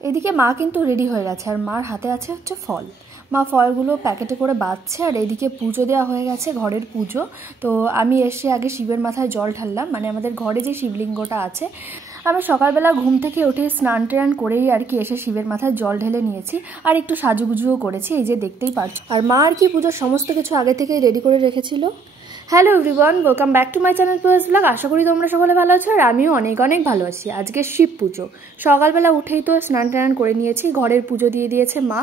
এদিকে মা কিন্তু রেডি হয়ে গেছে, আর মার হাতে আছে হচ্ছে ফল। মা ফলগুলো প্যাকেটে করে বাঁধছে, আর এদিকে পুজো দেওয়া হয়ে গেছে, ঘরের পুজো। তো আমি এসে আগে শিবের মাথায় জল ঢাললাম, মানে আমাদের ঘরে যে শিবলিঙ্গটা আছে। আমি সকালবেলা ঘুম থেকে উঠে স্নান টান করেই আর কি এসে শিবের মাথায় জল ঢেলে নিয়েছি, আর একটু সাজুগুজুও করেছি, এই যে দেখতেই পাচ্ছ। আর মা আর কি পুজোর সমস্ত কিছু আগে থেকেই রেডি করে রেখেছিল। Hello everyone, welcome back to my channel প্রয়াস ব্লগ। আশা করি তোমরা সকলে ভালো আছো, আর আমিও অনেক অনেক ভালো আছি। আজকে শিব পুজো, সকালবেলা উঠেই তো স্নান টান করে নিয়েছি, ঘরের পুজো দিয়ে দিয়েছে মা,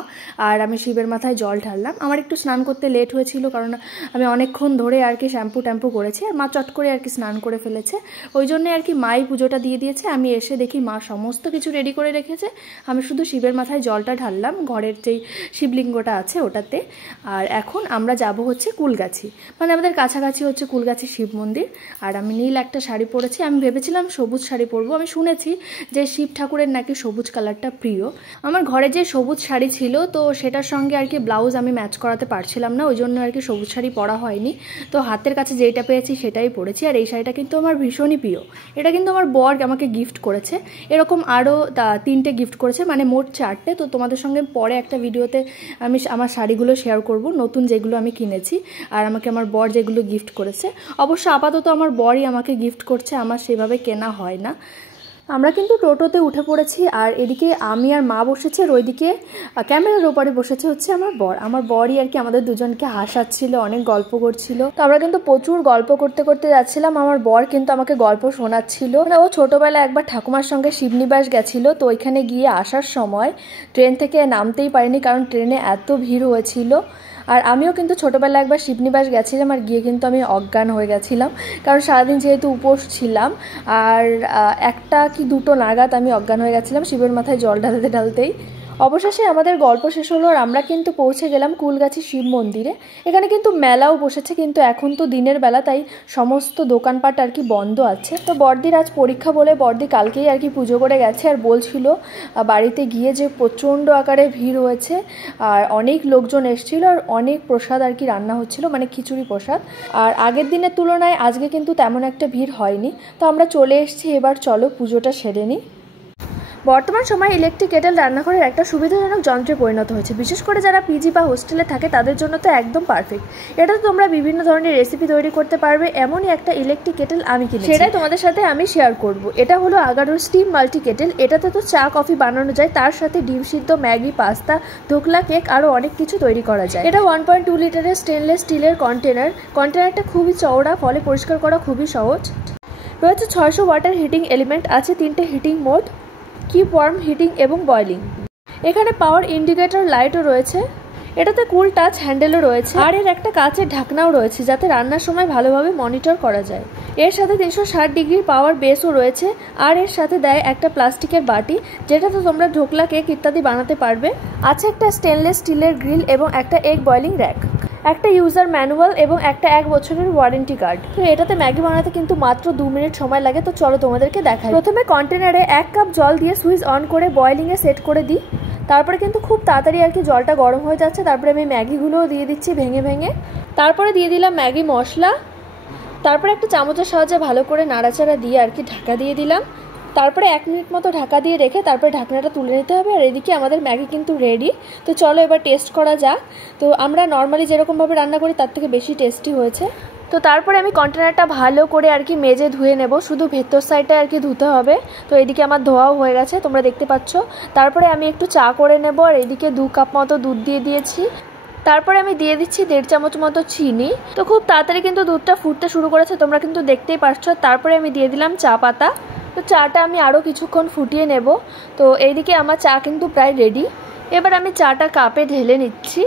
আর আমি শিবের মাথায় জল ঢাললাম। আমার একটু স্নান করতে লেট হয়েছিল, কারণ আমি অনেকক্ষণ ধরে আর কি শ্যাম্পু ট্যাম্পু করেছি, আর মা চট করে আর কি স্নান করে ফেলেছে, ওই জন্যে আর কি মাই পুজোটা দিয়ে দিয়েছে। আমি এসে দেখি মা সমস্ত কিছু রেডি করে রেখেছে, আমি শুধু শিবের মাথায় জলটা ঢাললাম ঘরের যেই শিবলিঙ্গটা আছে ওটাতে। আর এখন আমরা যাব হচ্ছে কুলগাছি, মানে আমাদের কাছাকাছি হচ্ছে কুলগাছি শিব মন্দির। আর আমি নীল একটা শাড়ি পরেছি, আমি ভেবেছিলাম সবুজ শাড়ি পরবো। আমি শুনেছি যে শিব ঠাকুরের নাকি সবুজ কালারটা প্রিয়। আমার ঘরে যে সবুজ শাড়ি ছিল, তো সেটার সঙ্গে আর কি ব্লাউজ আমি ম্যাচ করাতে পারছিলাম না, ওই জন্য আর কি সবুজ শাড়ি পরা হয়নি। তো হাতের কাছে যেটা পেয়েছি সেটাই পরেছি। আর এই শাড়িটা কিন্তু আমার ভীষণই প্রিয়, এটা কিন্তু আমার বর আমাকে গিফট করেছে। এরকম আরও 3টে গিফট করেছে, মানে মোট 4টে। তো তোমাদের সঙ্গে পরে একটা ভিডিওতে আমি আমার শাড়িগুলো শেয়ার করব, নতুন যেগুলো আমি কিনেছি, আর আমাকে আমার বর যেগুলো গিফট করেছে। অবশ্য আপাতত আমার বরই আমাকে গিফট করছে, আমার সেভাবে কেনা হয় না। আমরা কিন্তু টোটোতে উঠে পড়েছি, আর এদিকে আমি আর মা বসেছে, আর ওইদিকে ক্যামেরার ওপারে বসেছে হচ্ছে আমার বরই আর কি আমাদের দুজনকে হাসাচ্ছিল, অনেক গল্প করছিল। তো আমরা কিন্তু প্রচুর গল্প করতে করতে যাচ্ছিলাম। আমার বর কিন্তু আমাকে গল্প শোনাচ্ছিল, মানে ও ছোটোবেলায় একবার ঠাকুমার সঙ্গে শিবনিবাস গেছিলো, তো ওইখানে গিয়ে আসার সময় ট্রেন থেকে নামতেই পারিনি, কারণ ট্রেনে এত ভিড় হয়েছিল। আর আমিও কিন্তু ছোটোবেলায় একবার শিবনিবাস গেছিলাম, আর গিয়ে কিন্তু আমি অজ্ঞান হয়ে গেছিলাম, কারণ সারাদিন যেহেতু উপোস ছিলাম। আর 1টা কি 2টো নাগাদ আমি অজ্ঞান হয়ে গেছিলাম শিবের মাথায় জল ঢালতে ঢালতেই। অবশেষে আমাদের গল্প শেষ হলো, আর আমরা কিন্তু পৌঁছে গেলাম কুলগাছি শিব মন্দিরে। এখানে কিন্তু মেলাও বসেছে, কিন্তু এখন তো দিনের বেলা, তাই সমস্ত দোকানপাট আর কি বন্ধ আছে। তো বড়দির আজ পরীক্ষা বলে বড়দি কালকেই আর কি পুজো করে গেছে, আর বলছিল বাড়িতে গিয়ে যে প্রচণ্ড আকারে ভিড় হয়েছে, আর অনেক লোকজন এসেছিল, আর অনেক প্রসাদ আর কি রান্না হচ্ছিল, মানে খিচুড়ি প্রসাদ। আর আগের দিনের তুলনায় আজকে কিন্তু তেমন একটা ভিড় হয়নি। তো আমরা চলে এসেছি, এবার চলো পুজোটা সেরে নিই। বর্তমান সময়ে ইলেকট্রিক কেটেল রান্নাঘরের একটা সুবিধাজনক যন্ত্রে পরিণত হয়েছে, বিশেষ করে যারা পিজি বা হোস্টেলে থাকে তাদের জন্য তো একদম পারফেক্ট। এটাতে তোমরা বিভিন্ন ধরনের রেসিপি তৈরি করতে পারবে, এমনই একটা ইলেকট্রিক কেটেল আমি কিনেছি, সেটাই তোমাদের সাথে আমি শেয়ার করব। এটা হলো আগারোর স্টিম মাল্টি কেটেল। এটাতে তো চা কফি বানানো যায়, তার সাথে ডিম সিদ্ধ, ম্যাগি, পাস্তা, ধোকলা, কেক আরও অনেক কিছু তৈরি করা যায়। এটা 1.2 লিটারের স্টেনলেস স্টিলের কন্টেনারটা খুবই চওড়া, ফলে পরিষ্কার করা খুবই সহজ। রয়েছে 600 ওয়াটের হিটিং এলিমেন্ট, আছে 3টে heating mode, keep warm, heating এবং বয়লিং। এখানে পাওয়ার ইন্ডিকেটর লাইটও রয়েছে। এটাতে কুল টাচ হ্যান্ডেলও রয়েছে, আর এর একটা কাচের ঢাকনাও রয়েছে, যাতে রান্নার সময় ভালোভাবে মনিটর করা যায়। এর সাথে 360 ডিগ্রির পাওয়ার বেসও রয়েছে, আর এর সাথে দেয় একটা প্লাস্টিকের বাটি, যেটাতে তোমরা ঢোকলা, কেক ইত্যাদি বানাতে পারবে। আছে একটা স্টেনলেস স্টিলের গ্রিল এবং একটা এগ বয়লিং র্যাক, একটা ইউজার ম্যানুয়াল এবং একটা 1 বছরের ওয়ারেন্টি কার্ড। তো এটাতে ম্যাগি বানাতে কিন্তু মাত্র 2 মিনিট সময় লাগে। তো চলো তোমাদেরকে দেখাই। প্রথমে কন্টেনারে 1 কাপ জল দিয়ে সুইচ অন করে বয়লিংয়ে সেট করে দিই। তারপরে কিন্তু খুব তাড়াতাড়ি আর কি জলটা গরম হয়ে যাচ্ছে। তারপরে আমি ম্যাগিগুলোও দিয়ে দিচ্ছি ভেঙে ভেঙে। তারপরে দিয়ে দিলাম ম্যাগি মশলা। তারপরে একটা চামচের সাহায্যে ভালো করে নাড়াচাড়া দিয়ে আর কি ঢাকা দিয়ে দিলাম। তারপরে 1 মিনিট মতো ঢাকা দিয়ে রেখে তারপরে ঢাকনাটা তুলে নিতে হবে। আর এদিকে আমাদের ম্যাগি কিন্তু রেডি। তো চলো এবার টেস্ট করা যাক। তো আমরা নর্মালি যেরকমভাবে রান্না করি তার থেকে বেশি টেস্টি হয়েছে। তো তারপরে আমি কন্টেনারটা ভালো করে আর কি মেজে ধুয়ে নেব, শুধু ভেতর সাইডটা আর কি ধুতে হবে। তো এদিকে আমার ধোয়াও হয়ে গেছে, তোমরা দেখতে পাচ্ছ। তারপরে আমি একটু চা করে নেব, আর এদিকে 2 কাপ মতো দুধ দিয়ে দিয়েছি। তারপরে আমি দিয়ে দিচ্ছি 1.5 চামচ মতো চিনি। তো খুব তাড়াতাড়ি কিন্তু দুধটা ফুটতে শুরু করেছে, তোমরা কিন্তু দেখতেই পাচ্ছ। তারপরে আমি দিয়ে দিলাম চা পাতা। তো চাটা আমি আরও কিছুক্ষণ ফুটিয়ে নেব। তো এইদিকে আমার চা কিন্তু প্রায় রেডি। এবার আমি চাটা কাপে ঢেলে নিচ্ছি।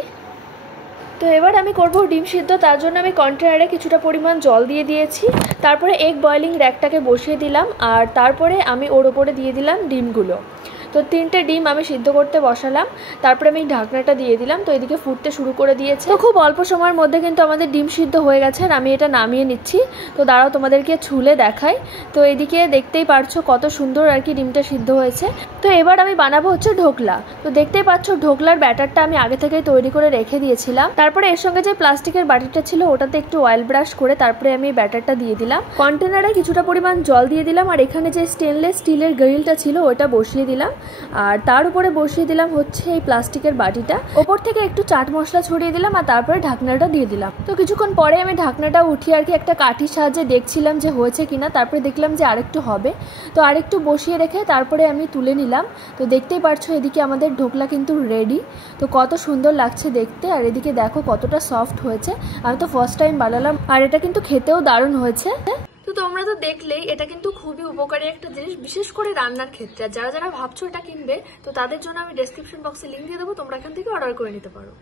তো এবার আমি করব ডিম সিদ্ধ, তার জন্য আমি কন্টেনারে কিছুটা পরিমাণ জল দিয়ে দিয়েছি। তারপরে এগ বয়লিং র্যাকটাকে বসিয়ে দিলাম, আর তারপরে আমি ওর ওপরে দিয়ে দিলাম ডিমগুলো। তো 3টে ডিম আমি সিদ্ধ করতে বসালাম। তারপরে আমি ঢাকনাটা দিয়ে দিলাম। তো এদিকে ফুটতে শুরু করে দিয়েছে। তো খুব অল্প সময়ের মধ্যে কিন্তু আমাদের ডিম সিদ্ধ হয়ে গেছে, আর আমি এটা নামিয়ে নিচ্ছি। তো দাঁড়াও তোমাদেরকে ছুলে দেখাই। তো এদিকে দেখতেই পারছো কত সুন্দর আর কি ডিমটা সিদ্ধ হয়েছে। তো এবার আমি বানাবো হচ্ছে ঢোকলা। তো দেখতেই পাচ্ছ ঢোকলার ব্যাটারটা আমি আগে থেকেই তৈরি করে রেখে দিয়েছিলাম। তারপরে এর সঙ্গে যে প্লাস্টিকের বাটিটা ছিল ওটাতে একটু অয়েল ব্রাশ করে তারপরে আমি ব্যাটারটা দিয়ে দিলাম। কন্টেনারে কিছুটা পরিমাণ জল দিয়ে দিলাম, আর এখানে যে স্টেনলেস স্টিলের গ্রিলটা ছিল ওটা বসিয়ে দিলাম। আর তার উপরে বসিয়ে দিলাম হচ্ছে এই প্লাস্টিকের বাটিটা, ওপর থেকে একটু চাট মশলা ছড়িয়ে দিলাম আর তারপরে ঢাকনাটা দিয়ে দিলাম। তো কিছুক্ষণ পরে আমি ঢাকনাটা উঠিয়ে আর কি একটা কাঠির সাহায্যে দেখছিলাম যে হয়েছে কিনা, তারপরে দেখলাম যে আরেকটু হবে, তো আরেকটু বসিয়ে রেখে তারপরে আমি তুলে নিলাম। তো দেখতেই পারছো এদিকে আমাদের ঢোকলা কিন্তু রেডি। তো কত সুন্দর লাগছে দেখতে, আর এদিকে দেখো কতটা সফট হয়েছে। আমি তো ফার্স্ট টাইম বানালাম, আর এটা কিন্তু খেতেও দারুণ হয়েছে। তো তোমরা তো দেখলেই, এটা কিন্তু খুবই উপকারী একটা জিনিস, বিশেষ করে রান্নার ক্ষেত্রে। আর যারা যারা ভাবছো এটা কিনবে, তো তাদের জন্য আমি ডেসক্রিপশন বক্সে লিঙ্ক দিয়ে দেবো, তোমরা এখান থেকে অর্ডার করে নিতে পারো।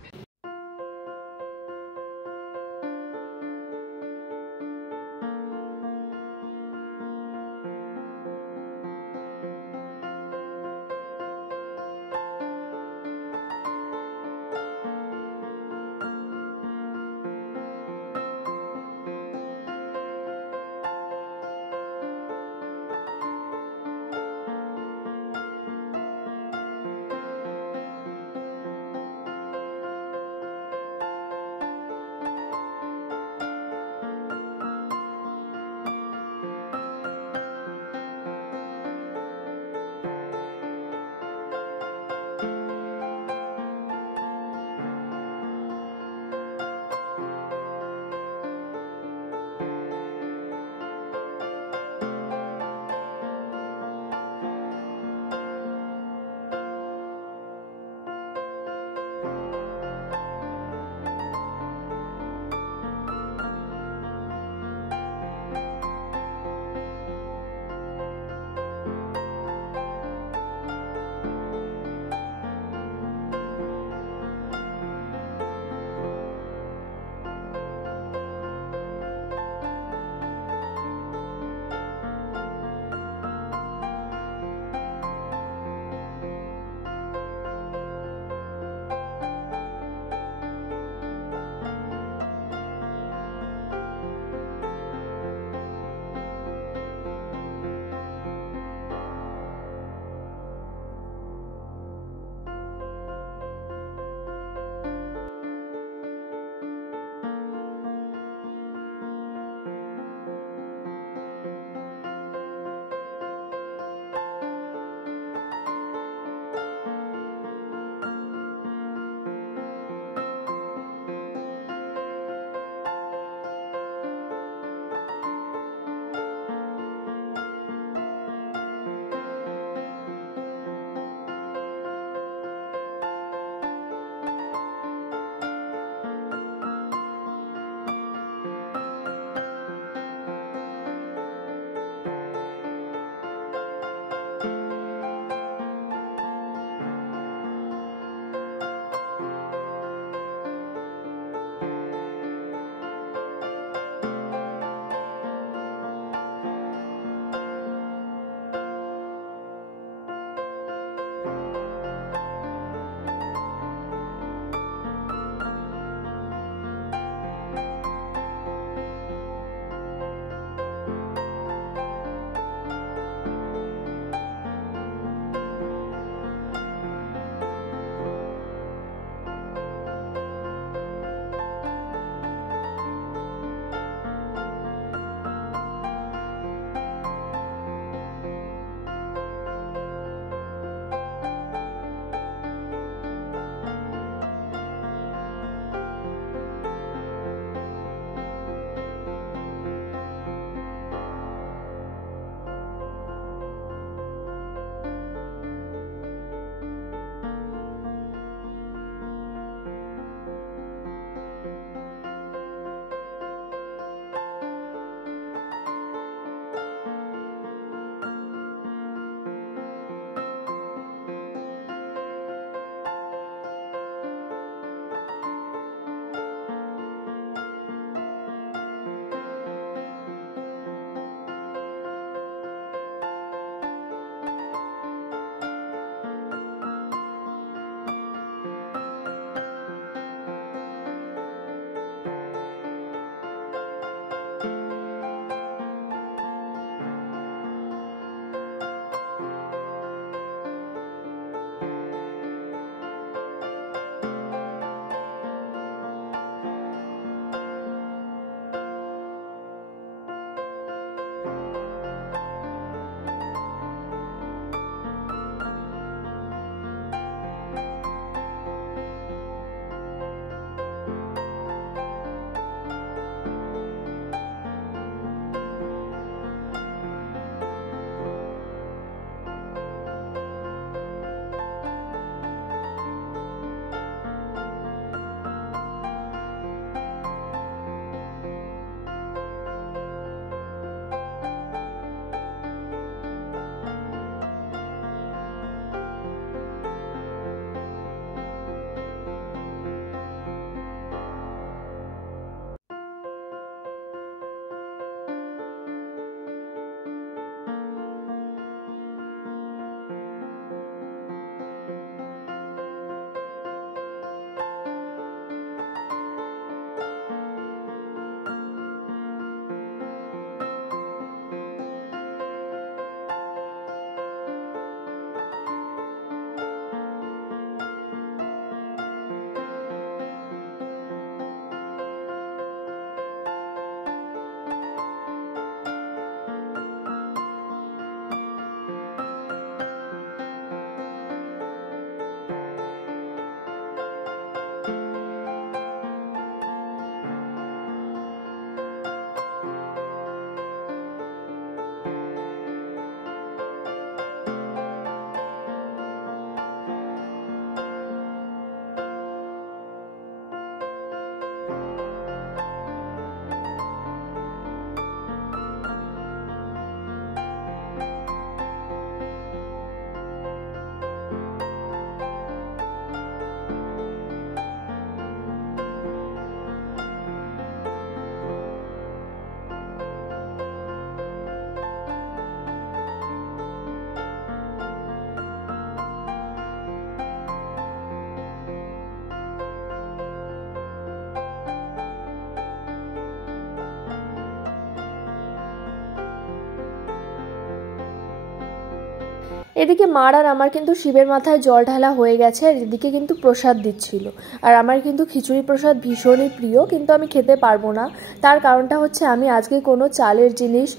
এদিকে মার আর আমার কিন্তু শিবের মাথায় জল ঢালা হয়ে গেছে, আর এদিকে কিন্তু প্রসাদ দিচ্ছিল। আর আমার কিন্তু খিচুড়ি প্রসাদ ভীষণই প্রিয়, কিন্তু আমি খেতে পারবো না। তার কারণটা হচ্ছে আমি আজকে কোনো চালের জিনিস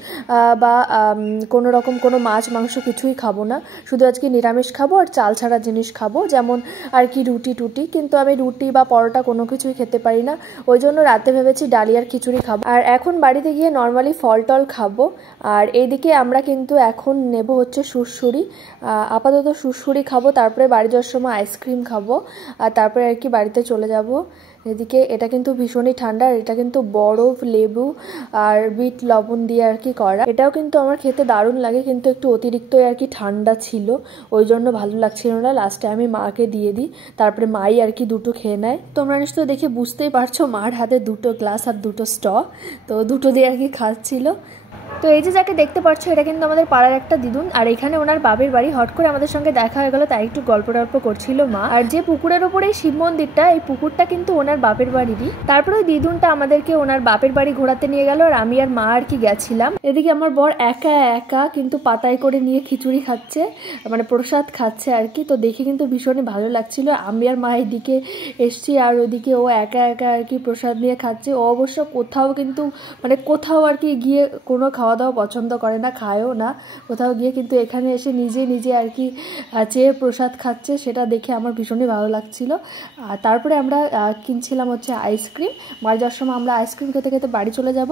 বা কোনো রকম কোনো মাছ মাংস কিছুই খাবো না, শুধু আজকে নিরামিষ খাবো আর চাল ছাড়া জিনিস খাবো, যেমন আর কি রুটি টুটি। কিন্তু আমি রুটি বা পরোটা কোনো কিছুই খেতে পারি না, ওই জন্য রাতে ভেবেছি ডালি আর খিচুড়ি খাবো। আর এখন বাড়িতে গিয়ে নর্মালি ফল টল খাবো। আর এইদিকে আমরা কিন্তু এখন নেব হচ্ছে সুড়সুড়ি, আপাতত সুড়সুড়ি খাবো, তারপরে বাড়ি যাওয়ার সময় আইসক্রিম খাবো, আর তারপরে আর কি বাড়িতে চলে যাব। এদিকে এটা কিন্তু ভীষণই ঠান্ডা, আর এটা কিন্তু বরফ, লেবু আর বিট লবণ দিয়ে আর কি করা। এটাও কিন্তু আমার খেতে দারুণ লাগে, কিন্তু একটু অতিরিক্তই আর কি ঠান্ডা ছিল, ওই জন্য ভালো লাগছিল না। লাস্টে আমি মাকে দিয়ে দিই, তারপরে মাই আর কি দুটো খেয়ে নেয়। তোমরা নিশ্চয়ই দেখে বুঝতেই পারছো মার হাতে দুটো গ্লাস আর দুটো স্ট্র, তো দুটো দিয়ে আর কি খাচ্ছিল। তো এই যে যাকে দেখতে পাচ্ছ এটা কিন্তু আমাদের পাড়ার একটা দিদুন, আর এখানে ওনার বাপের বাড়ি। হট করে আমাদের সঙ্গে দেখা হয়ে গেল, তাই একটু গল্প টল্প করছিল মা। আর যে পুকুরের ওপরে এই শিব মন্দিরটা, এই পুকুরটা কিন্তু ওনার বাপের বাড়িরই। তারপরে ওই দিদুনটা আমাদেরকে ওনার বাপের বাড়ি ঘোরাতে নিয়ে গেল, আর আমি আর মা আর কি গেছিলাম। এদিকে আমার বর একা একা কিন্তু পাতায় করে নিয়ে খিচুড়ি খাচ্ছে, মানে প্রসাদ খাচ্ছে আর কি। তো দেখে কিন্তু ভীষণই ভালো লাগছিল। আমি আর মা এদিকে এসছি, আর ওদিকে ও একা একা আর কি প্রসাদ নিয়ে খাচ্ছে। ও অবশ্য কোথাও কিন্তু মানে কোথাও আর কি গিয়ে কোনো খাওয়া দাওয়া পছন্দ করে না, খায়ও না কোথাও গিয়ে, কিন্তু এখানে এসে নিজে নিজে আর কি চেয়ে প্রসাদ খাচ্ছে, সেটা দেখে আমার ভীষণই ভালো লাগছিল। আর তারপরে আমরা কিনছিলাম হচ্ছে আইসক্রিম। বাড়ি যাওয়ার সময় আমরা আইসক্রিম খেতে খেতে বাড়ি চলে যাব।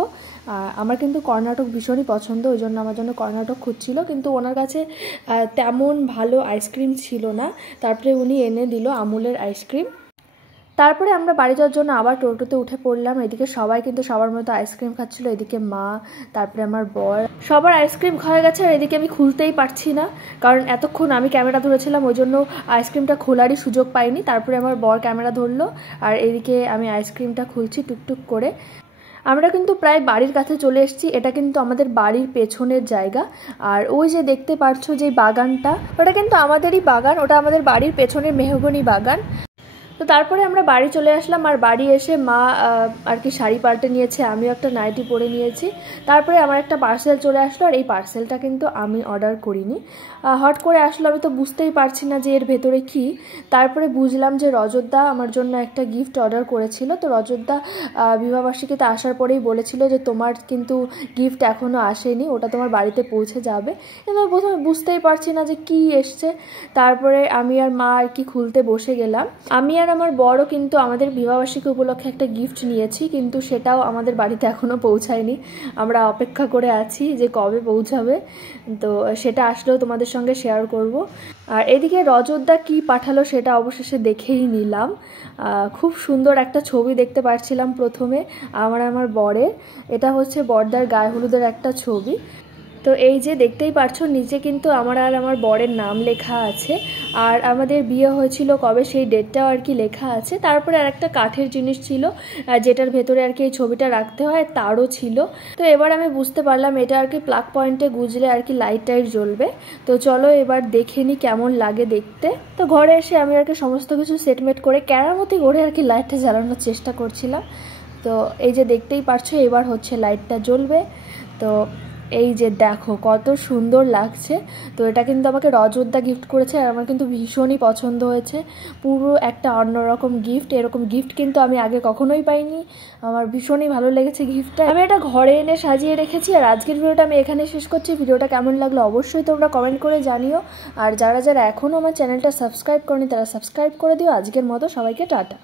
আমার কিন্তু কর্ণাটক ভীষণই পছন্দ, ওই জন্য আমার জন্য কর্ণাটক খুঁজছিল, কিন্তু ওনার কাছে তেমন ভালো আইসক্রিম ছিল না। তারপরে উনি এনে দিল আমুলের আইসক্রিম। তারপরে আমরা বাড়ি যাওয়ার জন্য আবার টোটোতে উঠে পড়লাম। এদিকে সবাই কিন্তু সবার মতো আইসক্রিম খাচ্ছিল, এদিকে মা, তারপরে আমার বর, সবার আইসক্রিম খাওয়া গেছে। আর এদিকে আমি খুলতেই পারছি না, কারণ এতক্ষণ আমি ক্যামেরা ধরেছিলাম, ওই জন্য আইসক্রিমটা খোলারই সুযোগ পাইনি। তারপরে আমার বর ক্যামেরা ধরলো, আর এদিকে আমি আইসক্রিমটা খুলছি টুকটুক করে। আমরা কিন্তু প্রায় বাড়ির কাছে চলে এসেছি। এটা কিন্তু আমাদের বাড়ির পেছনের জায়গা, আর ওই যে দেখতে পাচ্ছ যে বাগানটা, ওটা কিন্তু আমাদেরই বাগান, ওটা আমাদের বাড়ির পেছনের মেহগনি বাগান। তো তারপরে আমরা বাড়ি চলে আসলাম, আর বাড়ি এসে মা আর কি শাড়ি পাল্টে নিয়েছে, আমিও একটা নাইটি পরে নিয়েছি। তারপরে আমার একটা পার্সেল চলে আসলো, আর এই পার্সেলটা কিন্তু আমি অর্ডার করিনি, হট করে আসলো। আমি তো বুঝতেই পারছি না যে এর ভেতরে কি। তারপরে বুঝলাম যে রজতদা আমার জন্য একটা গিফট অর্ডার করেছিল। তো রজতদা বিবাহবার্ষিকীতে আসার পরেই বলেছিল যে তোমার কিন্তু গিফট এখনও আসেনি, ওটা তোমার বাড়িতে পৌঁছে যাবে। কিন্তু আমি প্রথমে বুঝতেই পারছি না যে কি এসছে। তারপরে আমি আর মা আর কি খুলতে বসে গেলাম। আমি আর আমার বড় কিন্তু আমাদের বিবাহবার্ষিকী উপলক্ষে একটা গিফট নিয়েছি, কিন্তু সেটাও আমাদের বাড়িতে এখনও পৌঁছায়নি। আমরা অপেক্ষা করে আছি যে কবে পৌঁছাবে, তো সেটা আসলেও তোমাদের সঙ্গে শেয়ার করব। আর এদিকে রজতদা কি পাঠালো সেটা অবশেষে দেখেই নিলাম। খুব সুন্দর একটা ছবি দেখতে পাচ্ছিলাম প্রথমে আমার বরের। এটা হচ্ছে বড়দার গায়ে হলুদের একটা ছবি। তো এই যে দেখতেই পারছো নিচে কিন্তু আমার আর আমার বরের নাম লেখা আছে, আর আমাদের বিয়ে হয়েছিল কবে সেই ডেটটাও আর কি লেখা আছে। তারপরে আর একটা কাঠের জিনিস ছিল যেটার ভেতরে আর কি এই ছবিটা রাখতে হয়, তারও ছিল। তো এবার আমি বুঝতে পারলাম এটা আর কি প্লাগ পয়েন্টে গুজলে আর কি লাইট টাইট জ্বলবে। তো চলো এবার দেখে নি কেমন লাগে দেখতে। তো ঘরে এসে আমি আর কি সমস্ত কিছু সেটমেট করে কেরামতি করে আর কি লাইটটা জ্বালানোর চেষ্টা করছিলাম। তো এই যে দেখতেই পারছো এবার হচ্ছে লাইটটা জ্বলবে। তো এই যে দেখো কত সুন্দর লাগছে। তো এটা কিন্তু আমাকে রজতদা গিফট করেছে, আর আমার কিন্তু ভীষণই পছন্দ হয়েছে। পুরো একটা অন্যরকম গিফট, এরকম গিফট কিন্তু আমি আগে কখনোই পাইনি। আমার ভীষণই ভালো লেগেছে গিফটটা। আমি এটা ঘরে এনে সাজিয়ে রেখেছি। আর আজকের ভিডিওটা আমি এখানে শেষ করছি। ভিডিওটা কেমন লাগলো অবশ্যই তোমরা কমেন্ট করে জানিও। আর যারা যারা এখনও আমার চ্যানেলটা সাবস্ক্রাইব করেনি তারা সাবস্ক্রাইব করে দিও। আজকের মতো সবাইকে টাটা।